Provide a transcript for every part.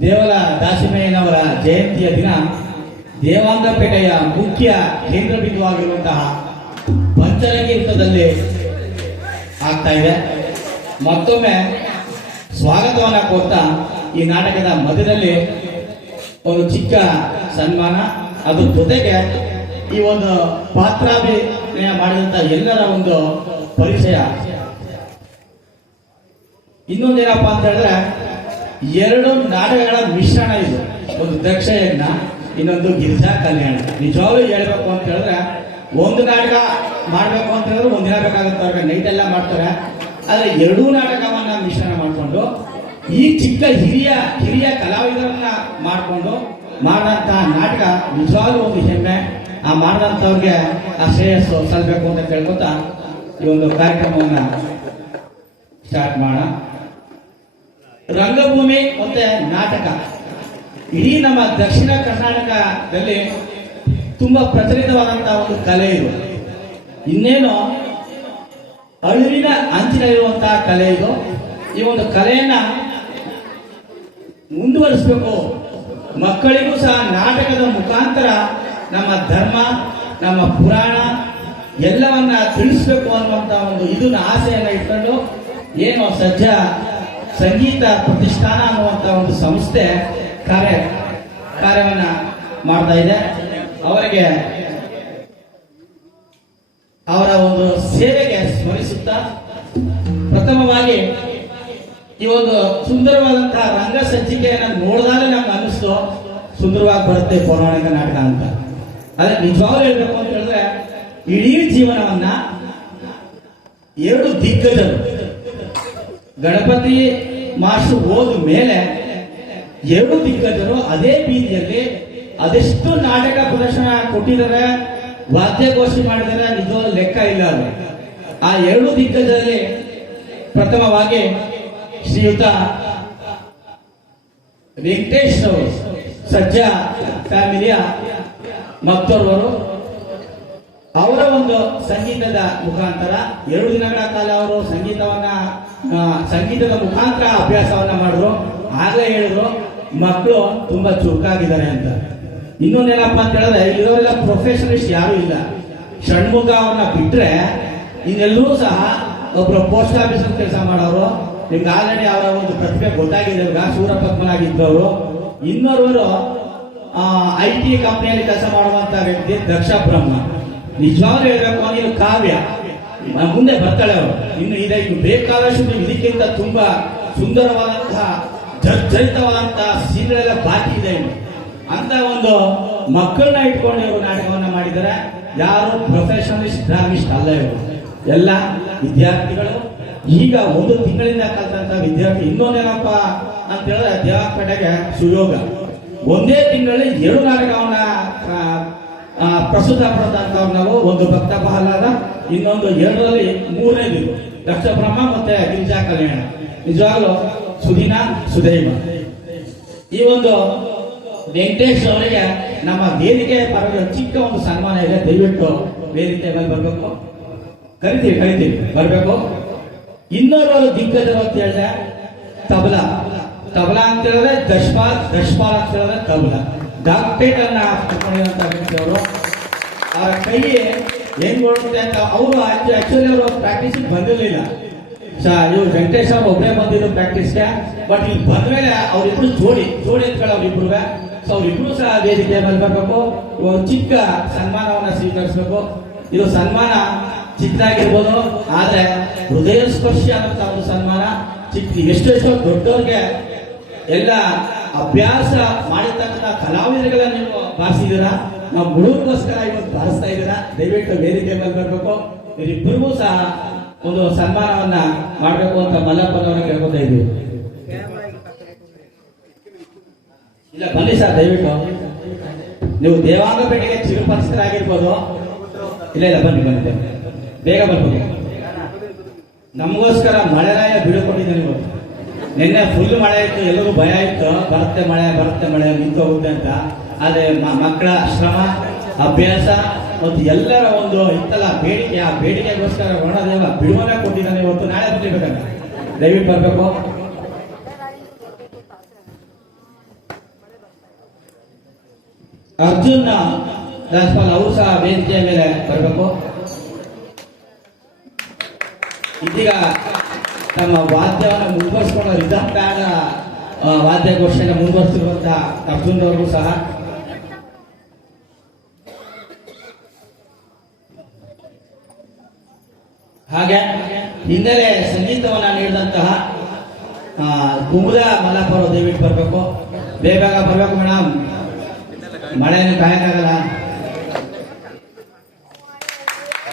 ದೇವರ ದಾಸಿಮಯ್ಯನವರ ಜಯಂತಿಯ ದಿನ ದೇವಾಂಗಪೇಟೆಯ ಮುಖ್ಯ ಕೇಂದ್ರ ಬಿಂದುವಾಗಿರುವಂತಹ ಪಂಚರಂಗಿ ವೃತ್ತದಲ್ಲಿ ಆಗ್ತಾ ಇದೆ. ಮತ್ತೊಮ್ಮೆ ಸ್ವಾಗತವನ್ನ ಕೋರ್ತಾ ಈ ನಾಟಕದ ಮಧ್ಯದಲ್ಲಿ ಒಂದು ಚಿಕ್ಕ ಸನ್ಮಾನ, ಅದ್ರ ಜೊತೆಗೆ ಈ ಒಂದು ಪಾತ್ರಾಭಿನಯ ಮಾಡಿದಂತ ಎಲ್ಲರ ಒಂದು ಪರಿಚಯ. ಇನ್ನೊಂದೇನಪ್ಪ ಅಂತ ಹೇಳಿದ್ರೆ, ಎರಡು ನಾಟಕಗಳ ಮಿಶ್ರಣ ಇದು. ಒಂದು ದಕ್ಷಯಜ್ಞ, ಇನ್ನೊಂದು ಗಿರಿಜಾ ಕಲ್ಯಾಣ. ನಿಜವಾಗ್ಲೂ ಹೇಳ್ಬೇಕು ಅಂತ ಹೇಳಿದ್ರೆ, ಒಂದು ನಾಟಕ ಮಾಡ್ಬೇಕು ಅಂತ ಹೇಳಿದ್ರೆ ಒಂದಿನ ಬೇಕಾಗುತ್ತೆ, ಅವ್ರಿಗೆ ನೈಟ್ ಎಲ್ಲ ಮಾಡ್ತಾರೆ. ಆದ್ರೆ ಎರಡೂ ನಾಟಕವನ್ನ ಮಿಶ್ರಣ ಮಾಡಿಕೊಂಡು ಈ ಚಿಕ್ಕ ಹಿರಿಯ ಕಲಾವಿದರನ್ನ ಮಾಡಿಕೊಂಡು ಮಾಡಿದಂತ ನಾಟಕ ನಿಜವಾಗ್ಲೂ ಒಂದು ಹೆಮ್ಮೆ. ಆ ಮಾಡಿದಂಥವ್ರಿಗೆ ಆ ಶ್ರೇಯಸ್ಸು ಸಲ್ಲಬೇಕು ಅಂತ ಕೇಳ್ಕೊತಾ ಈ ಒಂದು ಕಾರ್ಯಕ್ರಮವನ್ನ ಸ್ಟಾರ್ಟ್ ಮಾಡೋಣ. ರಂಗಭೂಮಿ ಮತ್ತೆ ನಾಟಕ ಇಡೀ ನಮ್ಮ ದಕ್ಷಿಣ ಕರ್ನಾಟಕದಲ್ಲಿ ತುಂಬಾ ಪ್ರಚಲಿತವಾದಂತಹ ಒಂದು ಕಲೆ ಇದು. ಇನ್ನೇನು ಅಳಿವಿನ ಅಂಚಿನಲ್ಲಿರುವಂತಹ ಕಲೆ ಇದು. ಈ ಒಂದು ಕಲೆಯನ್ನ ಮುಂದುವರಿಸಬೇಕು, ಮಕ್ಕಳಿಗೂ ಸಹ ನಾಟಕದ ಮುಖಾಂತರ ನಮ್ಮ ಧರ್ಮ, ನಮ್ಮ ಪುರಾಣ ಎಲ್ಲವನ್ನ ತಿಳಿಸ್ಬೇಕು ಅನ್ನುವಂತ ಒಂದು ಇದನ್ನ ಆಸೆಯನ್ನ ಇಟ್ಕೊಂಡು ಏನು ಸಜ್ಜ ಸಂಗೀತ ಪ್ರತಿಷ್ಠಾನ ಅನ್ನುವಂತ ಒಂದು ಸಂಸ್ಥೆ ಕಾರ್ಯವನ್ನ ಮಾಡ್ತಾ ಇದೆ. ಅವರಿಗೆ ಅವರ ಒಂದು ಸೇವೆಗೆ ಸ್ಮರಿಸುತ್ತಾ ಪ್ರಥಮವಾಗಿ ಈ ಒಂದು ಸುಂದರವಾದಂತಹ ರಂಗ ಸಂಚಿಕೆಯನ್ನ ನೋಡಿದಾಗ ನಮ್ಗೆ ಅನಿಸ್ತು ಸುಂದರವಾಗಿ ಬರುತ್ತೆ ಪೌರಾಣಿಕ ನಾಟಕ ಅಂತ. ಅದೇ ನಿಜವಾಗ್ಲೂ ಹೇಳ್ಬೇಕು ಅಂತ ಹೇಳಿದ್ರೆ, ಇಡೀ ಜೀವನವನ್ನ ಎರಡು ದಿಗ್ಗಜರು ಗಣಪತಿ ಮಾಸ್ಟರ್ ಹೋದ ಮೇಲೆ ಎರಡು ದಿಗ್ಗಜರು ಅದೇ ಬೀದಿಯಲ್ಲಿ ಅದೆಷ್ಟು ನಾಟಕ ಪ್ರದರ್ಶನ ಕೊಟ್ಟಿದ್ದಾರೆ, ವಾದ್ಯಗೋಷ್ಠಿ ಮಾಡಿದರೆ ನಿಜವಾದ ಲೆಕ್ಕ ಇಲ್ಲ. ಅದು ಆ ಎರಡು ದಿಗ್ಗಜರಲ್ಲಿ ಪ್ರಥಮವಾಗಿ ಶ್ರೀಯುತ ವೆಂಕಟೇಶ್ ಅವರು, ಸಜ್ಜಾ ಫ್ಯಾಮಿಲಿಯ ಮತ್ತೋರ್ವರು. ಅವರ ಒಂದು ಸಂಗೀತದ ಮುಖಾಂತರ 2 ದಿನಗಳ ಕಾಲ ಅವರು ಸಂಗೀತದ ಮುಖಾಂತರ ಅಭ್ಯಾಸವನ್ನ ಮಾಡಿದ್ರು. ಆಗಲೇ ಹೇಳಿದ್ರು ಮಕ್ಕಳು ತುಂಬಾ ಚುರುಕಾಗಿದ್ದಾರೆ ಅಂತ. ಇನ್ನೊಂದೇನಪ್ಪ ಅಂತ ಹೇಳಿದ್ರೆ, ಇವರೆಲ್ಲ ಪ್ರೊಫೆಷನಲಿಸ್ಟ್ ಯಾರು ಇಲ್ಲ. ಷಣ್ಮುಖ ಅವ್ರನ್ನ ಬಿಟ್ರೆ ಇನ್ನೆಲ್ಲರೂ ಸಹ ಒಬ್ರು ಪೋಸ್ಟ್ ಆಫೀಸ್ ಕೆಲಸ ಮಾಡೋರು. ನಿಮ್ಗೆ ಆಲ್ರೆಡಿ ಅವರ ಒಂದು ಪ್ರತಿಭೆ ಗೊತ್ತಾಗಿದೆ. ಸೂರಪದ್ಮನಾಗಿದ್ದವರು. ಇನ್ನೋರ್ವರು IT ಕಂಪನಿಯಲ್ಲಿ ಕೆಲಸ ಮಾಡುವಂತ ವ್ಯಕ್ತಿ ದಕ್ಷ ಬ್ರಹ್ಮ. ನಿಜವಾಗ್ಲೂ ಹೇಳ್ಬೇಕು ಅಂದ್ರೆ ಕಾವ್ಯ ಮುಂದೆ ಬರ್ತಾಳೆ ಅವರು. ಇನ್ನು ಇದಕ್ಕೆ ಬೇಕಾದಷ್ಟು ಇದಕ್ಕಿಂತ ತುಂಬಾ ಸುಂದರವಾದಂತಹ ಜರ್ಜರಿತವಾದಂತಹ ಸೀನ್ಗಳೆಲ್ಲ ಬಾಕಿ ಇದೆ. ಅಂತ ಒಂದು ಮಕ್ಕಳನ್ನ ಇಟ್ಕೊಂಡು ಇವರು ನಾಟಕವನ್ನ ಮಾಡಿದ್ದಾರೆ. ಯಾರು ಪ್ರೊಫೆಷನಲಿಸ್ಟ್ ಡ್ರಾಮಿಸ್ಟ್ ಅಲ್ಲ ಇವರು, ಎಲ್ಲ ವಿದ್ಯಾರ್ಥಿಗಳು. ಈಗ 1 ತಿಂಗಳಿಂದ ಕಲ್ತಂತ ವಿದ್ಯಾರ್ಥಿ. ಇನ್ನೊಂದೇನಪ್ಪ ಅಂತ ಹೇಳಿದ್ರೆ, ದೇವಾಪೇಟೆಗೆ ಸುಯೋಗ ಒಂದೇ ತಿಂಗಳಲ್ಲಿ 2 ನಾಟಕವನ್ನ ಪ್ರಸ್ತುತ ಪಡೆದಂತವ್ರು ನಾವು. ಒಂದು ಭಕ್ತ ಪ್ರಹ್ಲಾದ, ಇನ್ನೊಂದು 2ರಲ್ಲಿ 3ನೇದು ದಕ್ಷ ಬ್ರಹ್ಮ ಮತ್ತೆ ಗಿರಿಜಾ ಕಲ್ಯಾಣ. ನಿಜವಾಗ್ಲೂ ಸುದಿನ ಸುದೈವ. ಈ ಒಂದು ವೆಂಕಟೇಶ್ ಅವರಿಗೆ ನಮ್ಮ ವೇದಿಕೆ ಪರವಾಗಿ ಚಿಕ್ಕ ಒಂದು ಸನ್ಮಾನ ಇದೆ. ದಯವಿಟ್ಟು ವೇದಿಕೆ ಮೇಲೆ ಬರಬೇಕು. ಕರಿತೀವಿ ಬರಬೇಕು. ಇನ್ನೊಂದು ದಿಗ್ಗಜರು ಅಂತ ಹೇಳಿದ್ರೆ ತಬಲಾ ಅಂತ ಹೇಳಿದ್ರೆ ದಶ್ಪಾಲ್ ಅಂತ ಹೇಳಿದ್ರೆ ತಬಲಾ. ಡಾಕ್ಟರೇಟ್ ಅನ್ನ ಪಡ್ಕೊಂಡಿರುವಂತ ವ್ಯಕ್ತಿ ಅವರು. ಅವರ ಕೈ ಹೆಂಗ್ ಓಡುತ್ತೆ ಅಂತ ಅವರು ಆಕ್ಚುಲಿ ಅವರು ಪ್ರಾಕ್ಟೀಸ್ ಬಂದಿರಲಿಲ್ಲ. ಇವ್ರು ವೆಂಕಟೇಶ್ ಅವರು ಒಬ್ಬರೇ ಬಂದಿದ್ರು ಪ್ರಾಕ್ಟೀಸ್ಗೆ. ಬಟ್ ಇಲ್ಲಿ ಬಂದ್ಮೇಲೆ ಅವ್ರಿಬ್ರು ಜೋಡಿ ಎತ್ಕೊಳ್ಳೋ ಅವ್ರಿಬ್ರು. ಸೊ ಅವ್ರಿಬ್ರು ಸಹ ವೇದಿಕೆ ಮೇಲೆ ಬರಬೇಕು. ಒಂದು ಚಿಕ್ಕ ಸನ್ಮಾನವನ್ನ ಸ್ವೀಕರಿಸಬೇಕು. ಇದು ಸನ್ಮಾನ ಚಿಕ್ಕದಾಗಿರ್ಬೋದು, ಆದ್ರೆ ಹೃದಯ ಸ್ಪರ್ಶಿ ಅನ್ನಂತ ಒಂದು ಸನ್ಮಾನ. ಎಷ್ಟೆಷ್ಟೋ ದೊಡ್ಡವ್ರಿಗೆ ಎಲ್ಲ ಅಭ್ಯಾಸ ಮಾಡಿರ್ತಕ್ಕಂಥ ಕಲಾವಿದರಿಗೆಲ್ಲ ನೀವು ಬಾರಿಸಿದ್ದೀರಾ. ನಾವು ಹುಡುಗರಿಗೋಸ್ಕರ ಇವತ್ತು ಬಾರಿಸ್ತಾ ಇದ್ದೀರಾ. ದಯವಿಟ್ಟು ವೇದಿಕೆ ಮೇಲೆ ಬರಬೇಕು. ಇವರಿಬ್ಬರಿಗೂ ಸಹ ಒಂದು ಸನ್ಮಾನವನ್ನ ಮಾಡಬೇಕು ಅಂತ ಮಲ್ಲಪ್ಪನವರನ್ನ ಕೇಳ್ಕೊತಾ ಇದ್ದೀವಿ. ಇಲ್ಲ ಬನ್ನಿ ಸರ್, ದಯವಿಟ್ಟು ನೀವು ದೇವಾಂಗಪೇಟೆಗೆ ಚಿರುಪರಿಚಿತರಾಗಿರ್ಬೋದು. ಇಲ್ಲ ಬನ್ನಿ ಬೇಗ ಬರ್ಬೋದು. ನಮಗೋಸ್ಕರ ಮಳೆರಾಯ ಬಿಡುಕೊಟ್ಟಿದ್ದೇನೆ ಇವತ್ತು. ನಿನ್ನೆ ಫುಲ್ ಮಳೆ ಇತ್ತು, ಎಲ್ಲರೂ ಭಯ ಇತ್ತು, ಬರುತ್ತೆ ಮಳೆ ನಿಂತೋಗುತ್ತೆ ಅಂತ. ಆದ್ರೆ ಮಕ್ಕಳ ಶ್ರಮ, ಅಭ್ಯಾಸ ಮತ್ತು ಎಲ್ಲರ ಒಂದು ಇತ್ತಲ್ಲ ಬೇಡಿಕೆ, ಆ ಬೇಡಿಕೆಗೋಸ್ಕರ ವರ್ಣದೇವ ಬಿಡುವನ್ನ ಕೊಟ್ಟಿದ್ದಾನೆ ಇವತ್ತು. ನಾಳೆ ಬರ್ಲಿಬೇಕಂತ ದಯವಿಟ್ಟು ಬರಬೇಕು. ಅರ್ಜುನ್ ರಾಜ್ಪಾಲ್ ಅವರು ಸಹ ವೇದಿಕೆಯ ಮೇಲೆ ಬರಬೇಕು. ಇದೀಗ ತಮ್ಮ ವಾದ್ಯವನ್ನು ಮುಂದುವರಿಸಿಕೊಂಡು ರಿದಮ್ ಬ್ಯಾಂಡ್ ವಾದ್ಯಗೋಷ್ಠಿಯನ್ನು ಮುಂದುವರಿಸಿರುವಂತಹ ಅರ್ಜುನ್ ಅವರು ಸಹ ಹಾಗೆ ಹಿನ್ನೆಲೆ ಸಂಗೀತವನ್ನ ನೀಡಿದಂತಹ ಕುಮುದ ಮಲ್ಲಾಪುರ ದಯವಿಟ್ಟು ಬರಬೇಕು. ಬೇಗ ಬರಬೇಕು ಮೇಡಮ್, ಮಳೆಯನ್ನು ಕಾಯಕ್ಕಾಗಲ್ಲ.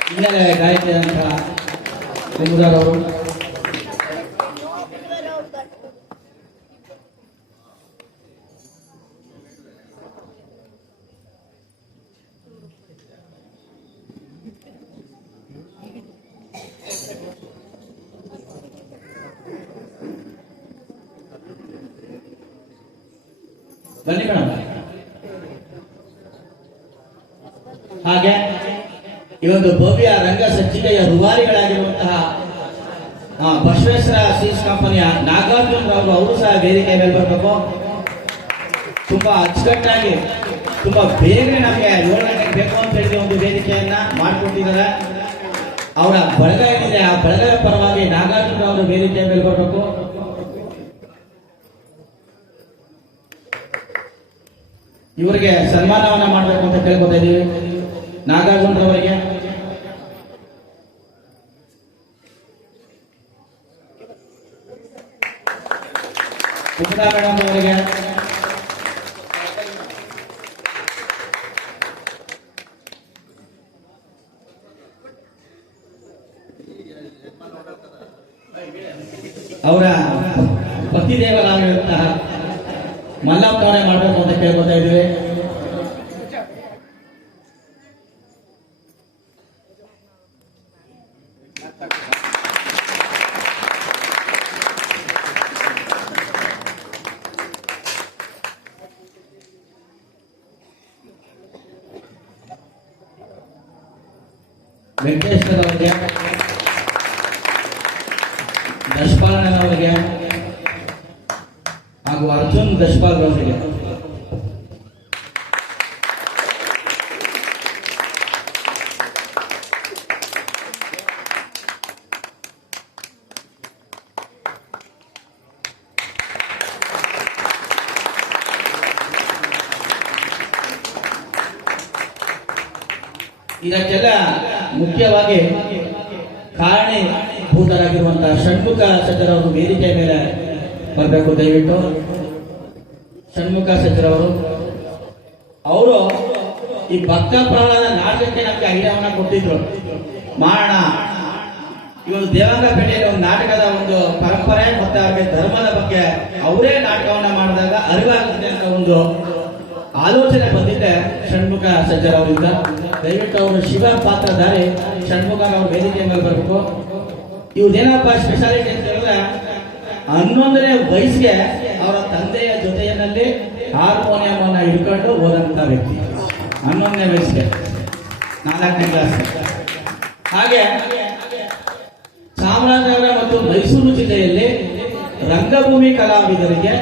ಹಿನ್ನೆಲೆ ಗಾಯಕಿಯಾದಂತಹ ಕುಮುದರವರು ಬನ್ನಿ ಮೇಡಮ್. ಹಾಗೆ ಈ ಒಂದು ಭವ್ಯ ರಂಗ ಸಜ್ಜಿಕೆಯ ರೂವಾರಿಗಳಾಗಿರುವಂತಹ ಬಸವೇಶ್ವರ ಸೀಡ್ಸ್ ಕಂಪನಿಯ ನಾಗಾರ್ಜುನ್ ರಾವ್ ಅವರು ಸಹ ವೇದಿಕೆ ಮೇಲೆ ಬರಬೇಕು. ತುಂಬಾ ಅಚ್ಚುಕಟ್ಟಾಗಿ ತುಂಬಾ ಬೇಗನೆ ನಮಗೆ 7 ಗಂಟೆಗೆ ಬೇಕು ಅಂತ ಹೇಳಿ ಒಂದು ವೇದಿಕೆಯನ್ನ ಮಾಡಿಕೊಟ್ಟಿದ್ದಾರೆ. ಅವರ ಬಳಗ ಏನಿದೆ ಆ ಬಳಗದ ಪರವಾಗಿ ನಾಗಾರ್ಜುನ್ ರಾವ್ ಅವರು ವೇದಿಕೆಯ ಮೇಲೆ ಬರಬೇಕು. ಇವರಿಗೆ ಸನ್ಮಾನವನ್ನ ಮಾಡಬೇಕು ಅಂತ ಕೇಳ್ಕೊತಾ ಇದ್ದೀವಿ ನಾಗಾರ್ಜುನ್ ರವರಿಗೆ. ಕುಮುದಾ ಮೇಡಮ್ ಅವರಿಗೆ, ಅವರ ಪತಿದೇವರಾಗಿರುವಂತಹ ಮಲ್ಲಪ್ಪನವರೇ ಮಾಡಬೇಕು ಅಂತ ಕೇಳ್ಕೊತಾ ಇದ್ದೀವಿ. ವೆಂಕಟೇಶ್ವರ ಅವರಿಗೆ, ದಶಪಾಲನವರಿಗೆ ಹಾಗೂ ಅರ್ಜುನ್ ದಶಪಾಲ್ ಅವರಿಗೆ ಇದಕ್ಕೆಲ್ಲ ಮುಖ್ಯವಾಗಿ ಕಾರಣೀಭೂತರಾಗಿರುವಂತಹ ಷಣ್ಮುಖ ಸಜ್ಜರವರು ವೇದಿಕೆ ಮೇಲೆ ಬರಬೇಕು ದಯವಿಟ್ಟು. ಷಣ್ಮುಖ ಸಜ್ಜರವರು ಅವರು ಈ ಭಕ್ತ ಪ್ರಹ್ಲಾದ ನಾಟಕಕ್ಕೆ ನಮಗೆ ಐಡಿಯಾವನ್ನ ಕೊಟ್ಟಿದ್ರು, ಮಾಡೋಣ ಈ ಒಂದು ದೇವಾಂಗ ಪೇಟೆಯಲ್ಲಿ ಒಂದು ನಾಟಕದ ಒಂದು ಪರಂಪರೆ ಮತ್ತು ಅವರಿಗೆ ಧರ್ಮದ ಬಗ್ಗೆ ಅವರೇ ನಾಟಕವನ್ನ ಮಾಡಿದಾಗ ಅರಿವಾಗುತ್ತೆ ಅಂತ ಒಂದು ಆಲೋಚನೆ ಬಂದಿದ್ದೆ ಷಣ್ಮುಖ ಸಜ್ಜರ್ ಅವರಿಂದ. ದಯವಿಟ್ಟು ಅವರು ಶಿವ ಪಾತ್ರಧಾರಿ ಷಣ್ಮುಖ ಅವರು ವೇದಿಕೆ ಮೇಲೆ ಬರಬೇಕು. ಇವ್ರದೇನಪ್ಪ ಸ್ಪೆಷಾಲಿಟಿ ಅಂತ ಹೇಳಿದ್ರೆ 11ನೇ ವಯಸ್ಸಿಗೆ ಅವರ ತಂದೆಯ ಜೊತೆಯಲ್ಲಿ ಹಾರ್ಮೋನಿಯಂ ಅನ್ನ ಹಿಡ್ಕೊಂಡು ಹೋದಂತ ವ್ಯಕ್ತಿ. 11ನೇ ವಯಸ್ಸಿಗೆ 4ನೇ ಕ್ಲಾಸ್. ಹಾಗೆ ಚಾಮರಾಜನಗರ ಮತ್ತು ಮೈಸೂರು ಜಿಲ್ಲೆಯಲ್ಲಿ ರಂಗಭೂಮಿ ಕಲಾವಿದರಿಗೆ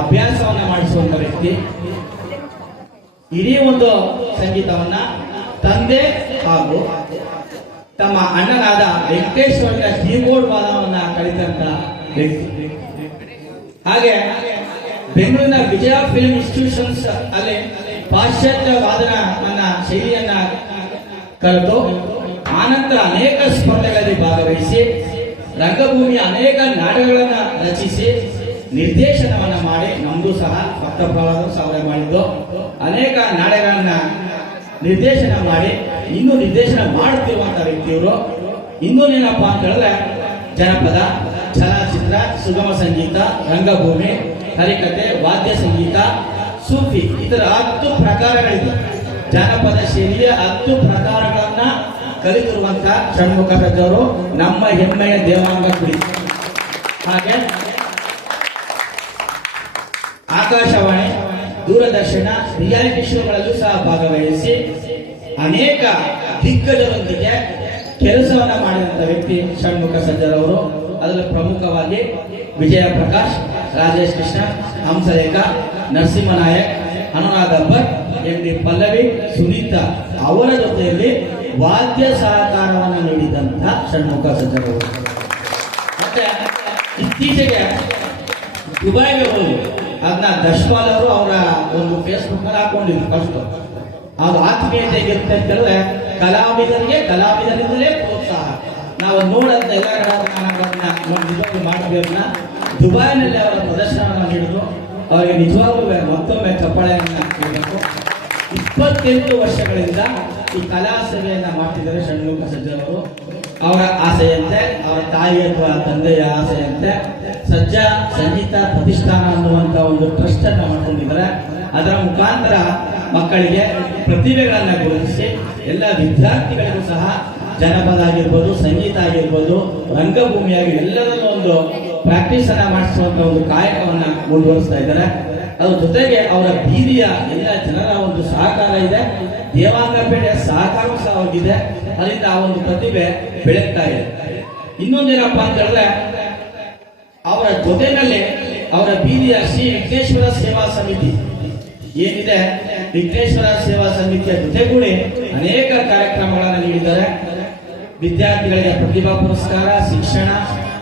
ಅಭ್ಯಾಸವನ್ನ ಮಾಡಿಸುವಂತ ವ್ಯಕ್ತಿ. ಇಡೀ ಒಂದು ಸಂಗೀತವನ್ನ ತಂದೆ ಹಾಗೂ ತಮ್ಮ ಅಣ್ಣನಾದ ವೆಂಕಟೇಶ್ವರ ಕೀಬೋರ್ಡ್ ವಾದವನ್ನ ಕಲಿತಂತ ವ್ಯಕ್ತಿ. ಹಾಗೆ ಬೆಂಗಳೂರಿನ ವಿಜಯ ಫಿಲ್ಮ್ ಇನ್ಸ್ಟಿಟ್ಯೂಷನ್ಸ್ ಅಲ್ಲಿ ಪಾಶ್ಚಾತ್ಯ ವಾದನ ಶೈಲಿಯನ್ನ ಕಲಿತು ಆನಂತರ ಅನೇಕ ಸ್ಪರ್ಧೆಗಳಲ್ಲಿ ಭಾಗವಹಿಸಿ ರಂಗಭೂಮಿಯ ಅನೇಕ ನಾಟಕಗಳನ್ನ ರಚಿಸಿ ನಿರ್ದೇಶನವನ್ನ ಮಾಡಿ ನಮ್ದು ಸಹ ಭಕ್ತ ಪ್ರಹ್ಲಾದ ಸಾವಿರ ಮಾಡಿದ್ದು ಅನೇಕ ನಾಟಕಗಳನ್ನ ನಿರ್ದೇಶನ ಮಾಡಿ ಇನ್ನೂ ನಿರ್ದೇಶನ ಮಾಡುತ್ತಿರುವಂತಹ ವ್ಯಕ್ತಿಯವರು. ಇನ್ನೂನೇನಪ್ಪ ಅಂತ ಹೇಳಿದ್ರೆ ಜನಪದ, ಚಲನಚಿತ್ರ, ಸುಗಮ ಸಂಗೀತ, ರಂಗಭೂಮಿ, ಹರಿಕತೆ, ವಾದ್ಯ ಸಂಗೀತ, ಸೂಫಿ, ಇದರ 10 ಪ್ರಕಾರಗಳಿದೆ. ಜಾನಪದ ಶೈಲಿಯ 10 ಪ್ರಕಾರಗಳನ್ನ ಕಲಿತಿರುವಂತಹ ಷಣ್ಮುಖ ಸಜ್ಜರು ನಮ್ಮ ಹೆಮ್ಮೆಯ ದೇವಾಂಗ ಕುಡಿ. ಹಾಗೆ ಆಕಾಶವಾಣಿ, ದೂರದರ್ಶನ, ರಿಯಾಲಿಟಿ ಶೋಗಳಲ್ಲೂ ಸಹ ಭಾಗವಹಿಸಿ ಅನೇಕ ದಿಗ್ಗಜರೊಂದಿಗೆ ಕೆಲಸವನ್ನ ಮಾಡಿದಂತ ವ್ಯಕ್ತಿ ಷಣ್ಮುಖ ಸಜ್ಜರ್ ಅವರು. ಅದರಲ್ಲಿ ಪ್ರಮುಖವಾಗಿ ವಿಜಯ ಪ್ರಕಾಶ್, ರಾಜೇಶ್ ಕೃಷ್ಣ, ಹಂಸಲೇಖ, ನರಸಿಂಹನಾಯಕ್, ಅನುರಾಧ ಭಟ್, ಎಂ ಡಿ ಪಲ್ಲವಿ, ಸುನೀತಾ ಅವರ ಜೊತೆಯಲ್ಲಿ ವಾದ್ಯ ಸಹಕಾರವನ್ನು ನೀಡಿದಂತಹ ಷಣ್ಮುಖ ಸಜ್ಜನರು. ಮತ್ತೆ ಇತ್ತೀಚೆಗೆ ದುಬೈಗೆ ಹೋಗಿ ಅದನ್ನ ದಶ್ಪಾಲ್ ಅವರು ಅವರ ಒಂದು ಫೇಸ್ಬುಕ್ ನಲ್ಲಿ ಹಾಕೊಂಡಿದ್ರು. ಫಸ್ಟ್ ಅದು ಆತ್ಮೀಯತೆ ಹೇಗಿರುತ್ತೆ ಅಂತ ಹೇಳಿದ್ರೆ ಕಲಾವಿದರಿಗೆ ಕಲಾವಿದರಿಂದಲೇ ಪ್ರೋತ್ಸಾಹ. ನಾವು ನೋಡೋದನ್ನ ಎಲ್ಲ ಮಾಡಬೇಕನ್ನ ದುಬೈನಲ್ಲಿ ಅವರ ಪ್ರದರ್ಶನವನ್ನು ನೀಡಿದ್ರು. ಅವರಿಗೆ ನಿಜವಾಗ್ಲೂ ಮತ್ತೊಮ್ಮೆ ಚಪ್ಪಾಳೆಯನ್ನ ನೀಡಬೇಕು. 28 ವರ್ಷಗಳಿಂದ ಈ ಕಲಾ ಸೇವೆಯನ್ನ ಮಾಡ್ತಿದ್ದಾರೆ ಷಣ್ಮುಖ ಸಜ್ಜನವರು. ಅವರ ಆಸೆಯಂತೆ, ಅವರ ತಾಯಿ ಅಥವಾ ತಂದೆಯ ಆಸೆಯಂತೆ ಸಜ್ಜಾ ಸಂಗೀತ ಪ್ರತಿಷ್ಠಾನ ಅನ್ನುವಂತ ಒಂದು ಟ್ರಸ್ಟ್ ಅನ್ನ ಮಾಡ್ಕೊಂಡಿದ್ದಾರೆ. ಅದರ ಮುಖಾಂತರ ಮಕ್ಕಳಿಗೆ ಪ್ರತಿಭೆಗಳನ್ನ ಗುರುತಿಸಿ ಎಲ್ಲ ವಿದ್ಯಾರ್ಥಿಗಳಿಗೂ ಸಹ ಜನಪದ ಆಗಿರ್ಬೋದು, ಸಂಗೀತ ಆಗಿರ್ಬೋದು, ರಂಗಭೂಮಿಯಾಗಿ ಎಲ್ಲರನ್ನೂ ಒಂದು ಪ್ರಾಕ್ಟೀಸ್ ಅನ್ನ ಮಾಡಿಸುವಂತ ಒಂದು ಕಾಯಕವನ್ನ ಮುಂದುವರಿಸ್ತಾ ಇದ್ದಾರೆ. ಅದ್ರ ಜೊತೆಗೆ ಅವರ ಬೀದಿಯ ಎಲ್ಲ ಜನರ ಒಂದು ಸಹಕಾರ ಇದೆ. ದೇವಾಂಗಪೇಟೆಯ ಸಹಕಾರವೂ ಸಹ ಹೋಗಿದೆ. ಅದರಿಂದ ಆ ಒಂದು ಪ್ರತಿಭೆ ಬೆಳಗ್ತಾ ಇದೆ. ಇನ್ನೊಂದೇನಪ್ಪ ಅಂತ ಹೇಳಿದ್ರೆ ಅವರ ಜೊತೆನಲ್ಲಿ ಅವರ ಬೀದಿಯ ಶ್ರೀ ವಿಘ್ನೇಶ್ವರ ಸೇವಾ ಸಮಿತಿ ಏನಿದೆ, ವಿಘ್ನೇಶ್ವರ ಸೇವಾ ಸಮಿತಿಯ ಜೊತೆಗೂಡಿ ಅನೇಕ ಕಾರ್ಯಕ್ರಮಗಳನ್ನು ನೀಡಿದ್ದಾರೆ. ವಿದ್ಯಾರ್ಥಿಗಳಿಗೆ ಪ್ರತಿಭಾ ಪುರಸ್ಕಾರ, ಶಿಕ್ಷಣ,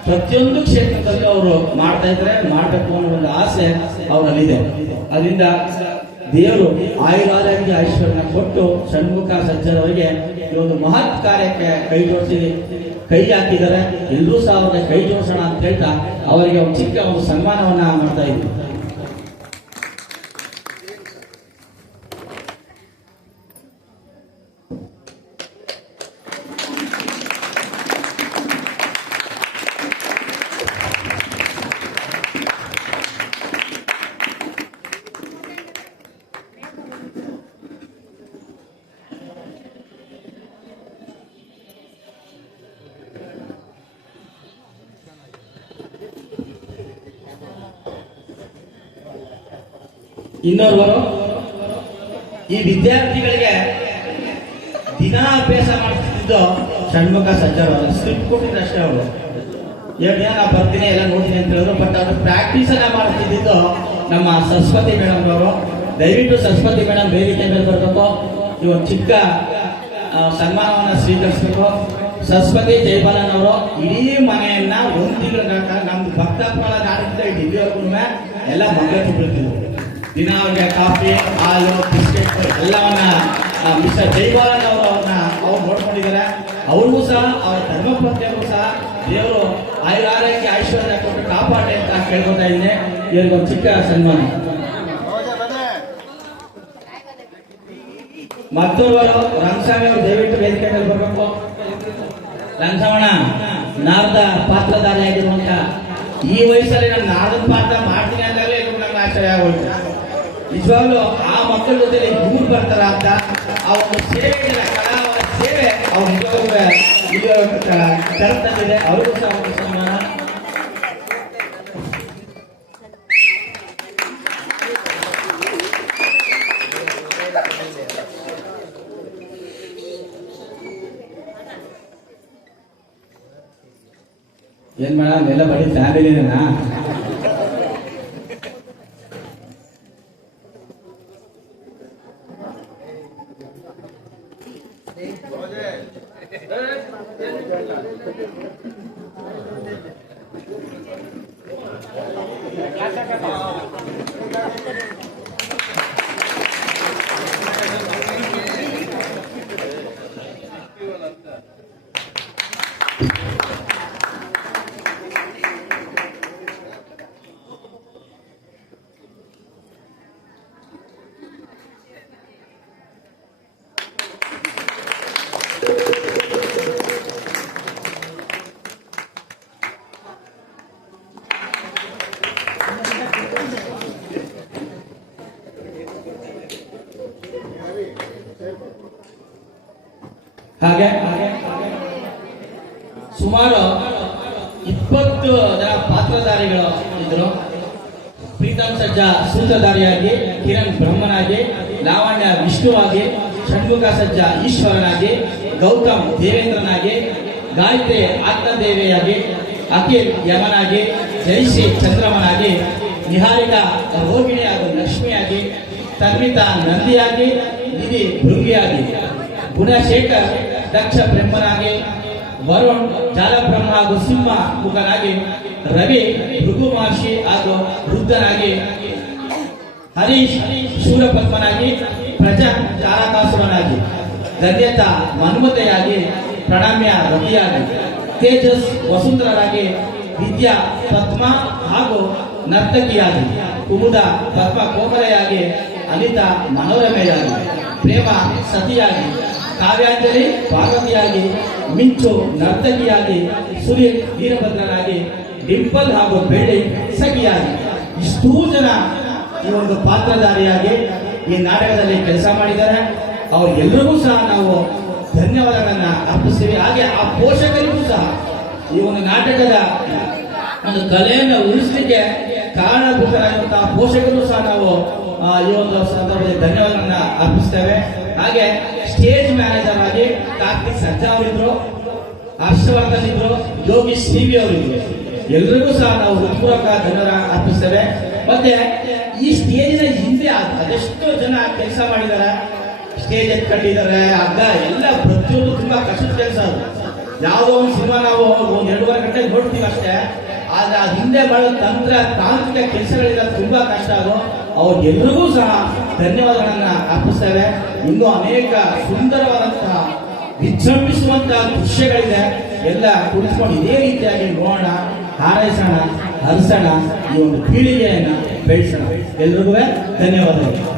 ಪ್ರತಿಯೊಂದು ಕ್ಷೇತ್ರದಲ್ಲೂ ಅವರು ಮಾಡ್ತಾ ಇದ್ದಾರೆ. ಮಾಡಬೇಕು ಅನ್ನೋ ಒಂದು ಆಸೆ ಅವರಲ್ಲಿದೆ. ಅದರಿಂದ ದೇವರು ಆಯುರಾರೋಗ್ಯ ಐಶ್ವರ್ಯ ಕೊಟ್ಟು ಷಣ್ಮುಖ ಸಜ್ಜನವರಿಗೆ ಈ ಒಂದು ಮಹತ್ ಕಾರ್ಯಕ್ಕೆ ಕೈ ಹಾಕಿದ್ದಾರೆ. ಎಲ್ಲರೂ ಸಹ ಅವರಿಗೆ ಕೈ ಜೋಡಿಸೋಣ ಅಂತ ಹೇಳ್ತಾ ಅವರಿಗೆ ಒಂದು ಚಿಕ್ಕ ಒಂದು ಸನ್ಮಾನವನ್ನ ಮಾಡ್ತಾ ಇದ್ದೀವಿ. ಇನ್ನೋರ್ವರು ಈ ವಿದ್ಯಾರ್ಥಿಗಳಿಗೆ ದಿನಾ ಅಭ್ಯಾಸ ಮಾಡ್ತಿದ್ದು ಷಣ್ಮುಖ ಸಜ್ಜನವರು. ಸ್ಕ್ರಿಪ್ಟ್ ಕೊಟ್ಟಿದ್ರು ಅಷ್ಟೇ. ಅವರು 2 ದಿನ ನಾ ಬರ್ತೀನಿ, ಎಲ್ಲ ನೋಡ್ತೀನಿ ಅಂತ ಹೇಳಿದ್ರು. ಬಟ್ ಅವ್ರು ಪ್ರಾಕ್ಟೀಸ್ ಅನ್ನ ಮಾಡ್ತಿದ್ದು ನಮ್ಮ ಸರಸ್ವತಿ ಮೇಡಮ್ ಅವರು. ದಯವಿಟ್ಟು ಸರಸ್ವತಿ ಮೇಡಮ್ ವೇದಿಕೆ ಮೇಲೆ ಬರಬೇಕು. ಇವಾಗ ಚಿಕ್ಕ ಸನ್ಮಾನವನ್ನ ಸ್ವೀಕರಿಸಬೇಕು. ಸರಸ್ವತಿ ಜೈಪಾಲನ್ ಅವರು ಇಡೀ ಮನೆಯನ್ನ 1 ತಿಂಗಳ ನಮ್ದು ಭಕ್ತಾತ್ಮಳ ನಾಡಿಂದ ಇಲ್ಲಿವರೆಗೂ ಎಲ್ಲ ಮಕ್ಕಳು ಬಿಡ್ತಿದ್ರು. ದಿನ ಅವ್ರಿಗೆ ಕಾಫಿ, ಹಾಲು, ಬಿಸ್ಕೆಟ್ ಎಲ್ಲವನ್ನ ಮಿಸ್ಟರ್ ಜೈಪಾಲನ್ ಅವರು ಅವ್ರು ನೋಡ್ಕೊಂಡಿದ್ದಾರೆ. ಅವ್ರಿಗೂ ಸಹ ಅವರ ಧರ್ಮಪತ್ನಿಗೂ ಸಹ ದೇವರು ಆಯುರಾರೋಗ್ಯ ಐಶ್ವರ್ಯ ಕೊಟ್ಟು ಕಾಪಾಡಿ ಅಂತ ಕೇಳ್ಕೊತಾ ಇದ್ದೀನಿ. ಇವರಿಗೊಂದು ಚಿಕ್ಕ ಸನ್ಮಾನ. ಮತ್ತೊಬ್ಬರು ರಂಗಸ್ವಾಮಿ ಅವರು ದಯವಿಟ್ಟು ವೇದಿಕೆ ಮೇಲೆ ಬರಬೇಕು. ರಂಗಸ್ವಾಮಣ್ಣ ನಾರದ ಪಾತ್ರಧಾರಿ ಆಗಿರುವಂತ ಈ ವಯಸ್ಸಲ್ಲಿ ನಾನು ನಾರದ ಪಾತ್ರ ಮಾಡ್ತೀನಿ ಅಂದಾಗಲೇ ನಮ್ಗೆ ಆಶ್ಚರ್ಯ ಆಗೋಯ್ತು. ನಿಜವಾಗ್ಲೂ ಆ ಮಕ್ಕಳ ಜೊತೆ ಇವ್ರು ಬರ್ತಾರ ಅಂತ ಆ ಒಂದು ಸೇವೆ, ಕಲಾವರ ಸೇವೆ ಅವ್ರು ನಿಜವಾಗ್ಲೂ ತರುತ್ತದೆ. ಅವ್ರಿಗೂ ಸಹ ಒಂದು ಸನ್ಮಾನ. ಏನ್ ಮೇಡಮ್ ಎಲ್ಲ ಬರೀ ಫ್ಯಾಮಿಲಿನೇನಾ? ಹಾಗೆ ಸುಮಾರು 20 ಜನ ಪಾತ್ರಧಾರಿಗಳು ಇದ್ರು. ಪ್ರೀತಮ್ ಸಜ್ಜಾ ಸೂತ್ರಧಾರಿಯಾಗಿ, ಕಿರಣ್ ಬ್ರಹ್ಮನಾಗಿ, ಲಾವಣ್ಯ ವಿಷ್ಣುವಾಗಿ, ಷಣ್ಮುಖ ಸಜ್ಜಾ ಈಶ್ವರನಾಗಿ, ಗೌತಮ್ ದೇವೇಂದ್ರನಾಗಿ, ಗಾಯತ್ರಿ ಆತ್ಮದೇವಿಯಾಗಿ, ಅಖಿಲ್ ಯಮನಾಗಿ, ಜೈಶ್ರೀ ಚಂದ್ರಮನಾಗಿ, ನಿಹಾರಿಕಾ ರೋಹಿಣಿ ಹಾಗೂ ಲಕ್ಷ್ಮಿಯಾಗಿ, ತನ್ವಿತಾ ನಂದಿಯಾಗಿ, ನಿಧಿ ಭೃಂಗಿಯಾಗಿ, ಗುಣಶೇಖರ್ ದಕ್ಷ ಬ್ರಹ್ಮನಾಗಿ, ವರುಣ್ ಜಾಲಬ್ರಹ್ಮ ಹಾಗೂ ಸಿಂಹ ಮುಖನಾಗಿ, ರವಿ ಭೃಗು ಮಹರ್ಷಿ ಹಾಗೂ ವೃದ್ಧನಾಗಿ, ಹರೀಶ್ ಶೂರಪದ್ಮನಾಗಿ, ಪ್ರಜಾ ಚಾರಕಾಸುರನಾಗಿ, ಗದ್ಯತಾ ಮನ್ಮತೆಯಾಗಿ, ಪ್ರಣಮ್ಯ ರತಿಯಾಗಿ, ತೇಜಸ್ ವಸುಂಧರಾಗಿ, ವಿದ್ಯಾ ಪದ್ಮ ಹಾಗೂ ನರ್ತಕಿಯಾಗಿ, ಕುಮುದ ಪದ್ಮ ಕೋಮಲೆಯಾಗಿ, ಅನಿತಾ ಮನೋರಮೆಯಾಗಿ, ಪ್ರೇಮ ಸತಿಯಾಗಿ, ಕಾವ್ಯಾಂಜಲಿ ಪಾರ್ವತಿಯಾಗಿ, ಮಿಂಚು ನರ್ತಕಿಯಾಗಿ, ಸುನೀಲ್ ವೀರಭದ್ರನಾಗಿ, ಡಿಂಪಲ್ ಹಾಗೂ ಬೆಳ್ಳಿ ಸಖಿಯಾಗಿ ಇಷ್ಟೂ ಜನ ಈ ಒಂದು ಪಾತ್ರಧಾರಿಯಾಗಿ ಈ ನಾಟಕದಲ್ಲಿ ಕೆಲಸ ಮಾಡಿದ್ದಾರೆ. ಅವ್ರಿಗೆಲ್ಲರಿಗೂ ಸಹ ನಾವು ಧನ್ಯವಾದಗಳನ್ನ ಅರ್ಪಿಸ್ತೀವಿ. ಹಾಗೆ ಆ ಪೋಷಕರಿಗೂ ಸಹ ಈ ಒಂದು ನಾಟಕದ ಒಂದು ಕಲೆಯನ್ನು ಉಳಿಸಲಿಕ್ಕೆ ಕಾರಣಭೂತರಾಗಿರುವಂತಹ ಪೋಷಕರು ಸಹ ನಾವು ಈ ಒಂದು ಸಂದರ್ಭದಲ್ಲಿ ಧನ್ಯವಾದಗಳನ್ನ ಅರ್ಪಿಸ್ತೇವೆ. ಹಾಗೆ ಸ್ಟೇಜ್ ಮ್ಯಾನೇಜರ್ ಆಗಿ ಕಾರ್ತಿಕ್ ಸರ್ಜಾ ಅವರಿದ್ರು, ಹರ್ಷವರ್ಧನ್ ಇದ್ರು, ಯೋಗೀಶ್ ಸಿವಿ ಅವರಿದ್ರು. ಎಲ್ರಿಗೂ ಸಹ ನಾವು ಹೃತ್ಪೂರ್ವಕ ಧನ್ಯವಾದ ಅರ್ಪಿಸ್ತೇವೆ. ಮತ್ತೆ ಈ ಸ್ಟೇಜಿನ ಹಿಂದೆ ಅದೆಷ್ಟೋ ಜನ ಕೆಲಸ ಮಾಡಿದ್ದಾರೆ, ಸ್ಟೇಜ್ ಎತ್ಕೊಂಡಿದ್ದಾರೆ, ಹಗ್ಗ ಎಲ್ಲ ಪ್ರತಿಯೊಂದು ತುಂಬಾ ಕಷ್ಟದ ಕೆಲಸ. ಅದು ಯಾವುದೋ ಒಂದು ಸಿನಿಮಾ ನಾವು ಒಂದ್ 2.5 ಗಂಟೆ ನೋಡ್ತೀವಿ ಅಷ್ಟೇ, ಆದ್ರೆ ಆ ಹಿಂದೆ ಮಾಡೋ ತಾಂತ್ರಿಕ ಕೆಲಸಗಳಿಂದ ತುಂಬಾ ಕಷ್ಟ. ಅದು ಅವ್ರಿಗೆಲ್ರಿಗೂ ಸಹ ಧನ್ಯವಾದಗಳನ್ನ ಅರ್ಪಿಸ್ತೇವೆ. ಇನ್ನೂ ಅನೇಕ ಸುಂದರವಾದಂತಹ ವಿಜೃಂಭಿಸುವಂತಹ ದೃಶ್ಯಗಳಿದೆ, ಎಲ್ಲ ಕುಳಿತುಕೊಂಡು ಇದೇ ರೀತಿಯಾಗಿ ನೋಡೋಣ, ಹಾರೈಸೋಣ, ಹರಿಸೋಣ, ಈ ಒಂದು ಪೀಳಿಗೆಯನ್ನ ಬೆಳೆಸೋಣ. ಎಲ್ರಿಗೂ ಧನ್ಯವಾದಗಳು.